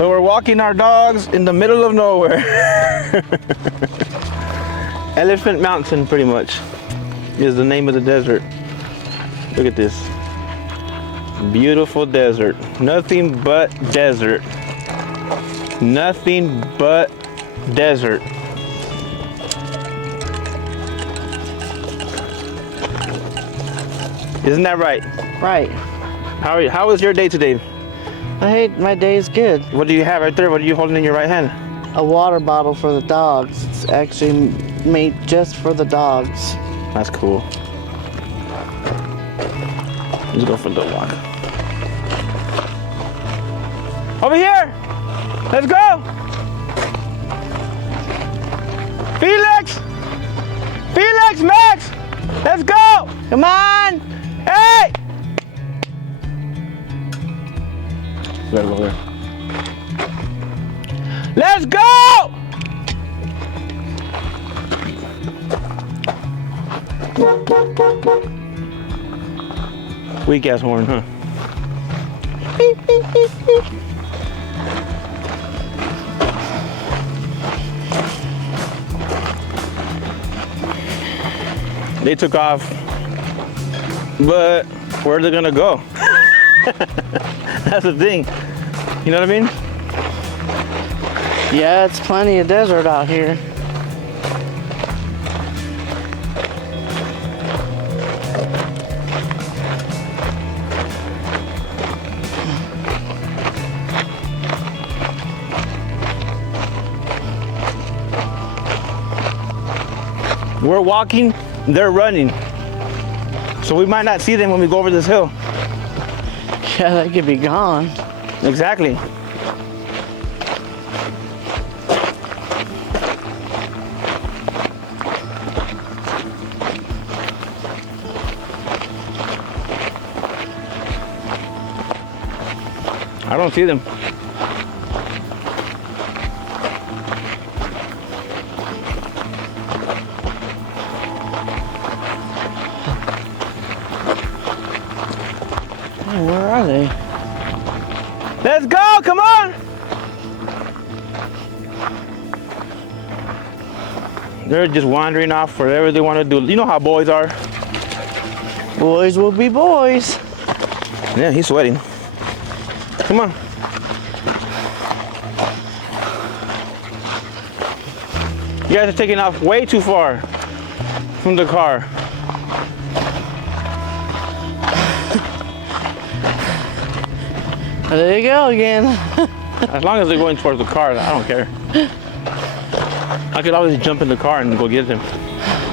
So we're walking our dogs in the middle of nowhere. Elephant Mountain, pretty much, is the name of the desert. Look at this. Beautiful desert. Nothing but desert. Nothing but desert. Isn't that right? Right. How was your day today? My day's good. What do you have right there? What are you holding in your right hand? A water bottle for the dogs. It's actually made just for the dogs. That's cool. Let's go for the walk. Over here! Let's go! Felix! Felix, Max! Let's go! Come on! Hey! We gotta go there. Let's go! Weak ass horn, huh? They took off, but where are they gonna go? That's the thing. You know what I mean? Yeah, it's plenty of desert out here. We're walking, they're running. So we might not see them when we go over this hill. Yeah, they could be gone. Exactly. I don't see them. Oh, where are they? Let's go, come on! They're just wandering off wherever they want to do. You know how boys are. Boys will be boys. Yeah, he's sweating. Come on. You guys are taking off way too far from the car. There you go again. As long as they're going towards the car, I don't care. I could always jump in the car and go get them.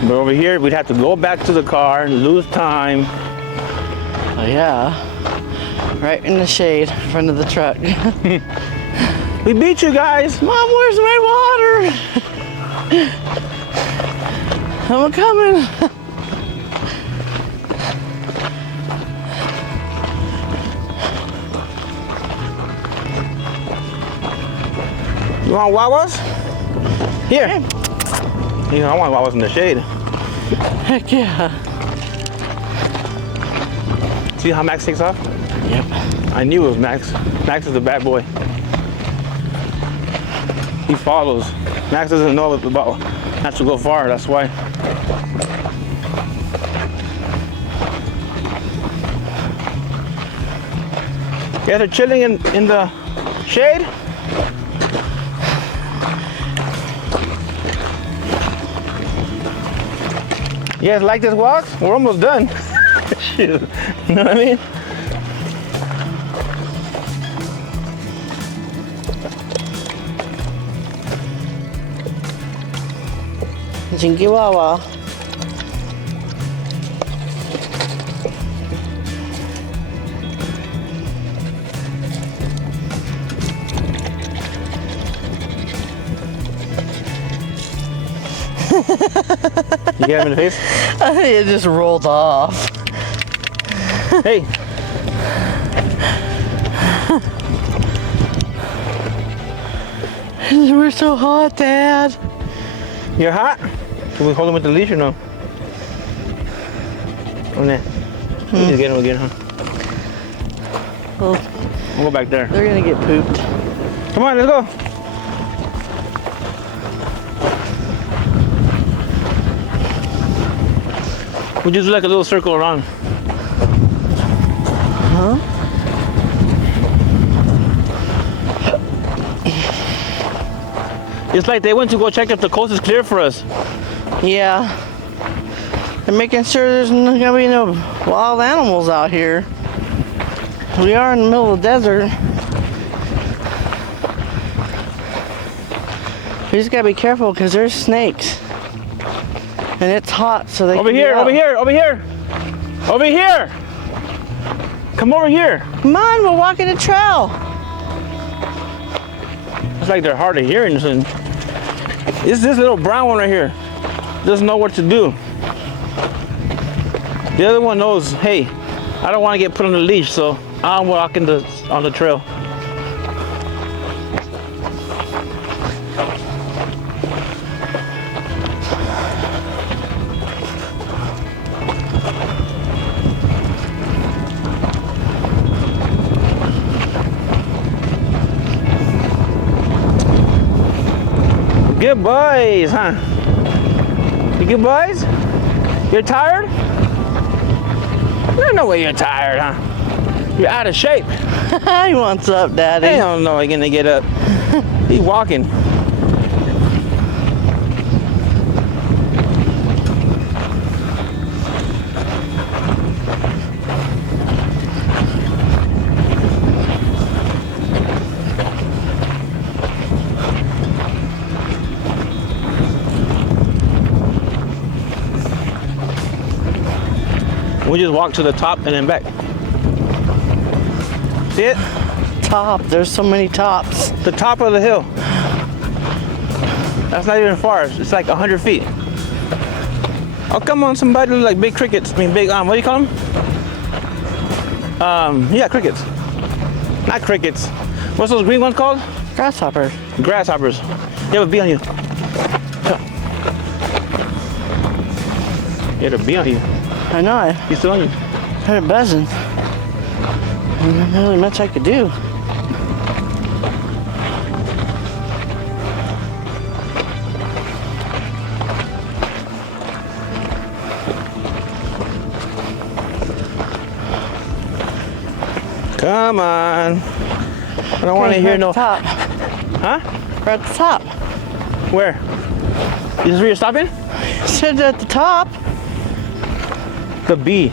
But over here, we'd have to go back to the car and lose time. Oh, yeah. Right in the shade in front of the truck. We beat you guys. Mom, where's my water? I'm coming. You want Wawas? Here. You know, I want Wawas in the shade. Heck yeah. See how Max takes off? Yep. I knew it was Max. Max is a bad boy. He follows. Max doesn't know about not to go far, that's why. You guys are chilling in the shade? You guys like this walk? We're almost done. Shoot. You know what I mean? Jinky Wawa. You get him in the face? It just rolled off. Hey. We're so hot, Dad. You're hot? Can we hold him with the leash or no? Oh, nah. We just get him again, huh? Well, We'll go back there. they're gonna get pooped. Come on, let's go. We just do like a little circle around. Huh? It's like they went to go check if the coast is clear for us. Yeah. They're making sure there's not gonna be no wild animals out here. We are in the middle of the desert. We just gotta be careful because there's snakes. And it's hot, so they Over can here, get out. over here, over here. Over here. Come over here. Come on, we're walking a trail. It's like they're hard of hearing. And it's this little brown one right here. Doesn't know what to do. The other one knows, hey, I don't want to get put on the leash, so I'm walking on the trail. Good boys, huh? You good boys? You're tired? There's no way you're tired, huh? You're out of shape. He wants up, Daddy. They don't know he's gonna get up. He's walking. We just walk to the top and then back. See it? Top. There's so many tops. The top of the hill. That's not even far. It's like 100 feet. Oh, come on, somebody look like big crickets. I mean, big, what do you call them? Yeah, crickets. Not crickets. What's those green ones called? Grasshopper. Grasshoppers. They have a bee on you. He had a bee on you. I know. He's still on you. Heard it buzzing. There's not really much I could do. Come on. I don't want to hear no. Top. Huh? We're at the top. Where? Is this where you're stopping? Said at the top. The bee.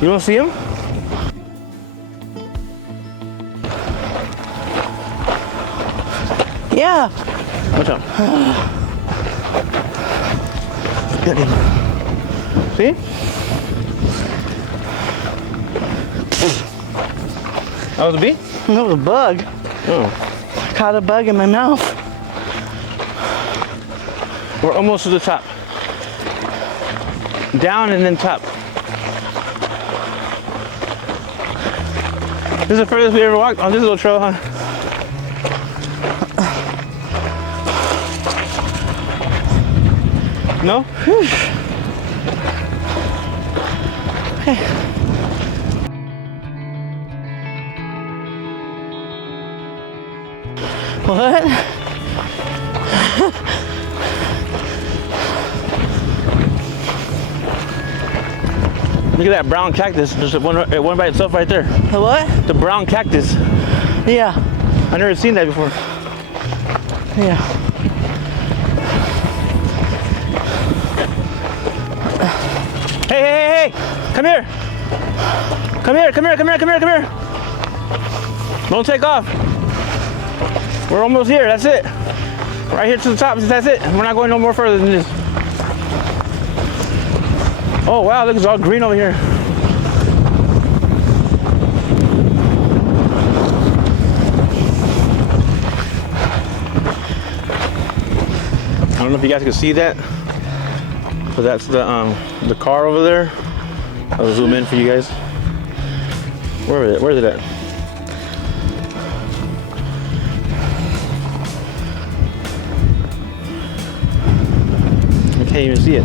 You don't see him? Yeah. Watch out. Get him. See? That was a bee? That was a bug. Oh. Caught a bug in my mouth. We're almost to the top. Down and then top. This is the furthest we ever walked on this little trail, huh? No? Okay. What? Look at that brown cactus. There's one by itself right there. The what? The brown cactus. Yeah. I've never seen that before. Yeah. Hey, hey, hey, hey! Come here! Come here, come here, come here, come here, come here! Don't take off. We're almost here, that's it. Right here to the top, that's it. We're not going no more further than this. Oh wow, look, it's all green over here. I don't know if you guys can see that, but that's the car over there. I'll zoom in for you guys. Where is it? Where is it at? I can't even see it.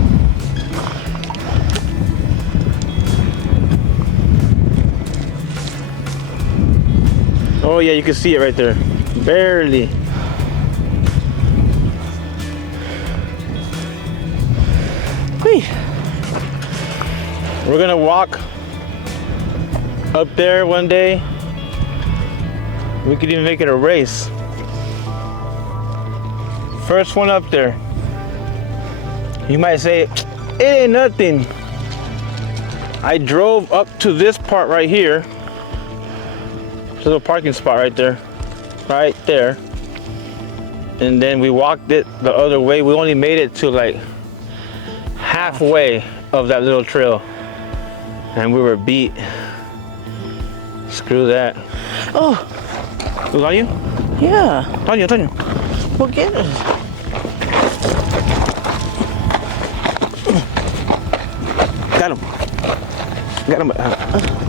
Oh, Oh yeah, you can see it right there. Barely. Whee. We're gonna walk up there one day. We could even make it a race. First one up there. You might say, it ain't nothing. I drove up to this part right here. There's a little parking spot right there. Right there. And then we walked it the other way. We only made it to like halfway of that little trail. And we were beat. Screw that. Oh, Was it on you? yeah. On you. Well, get it. Got him.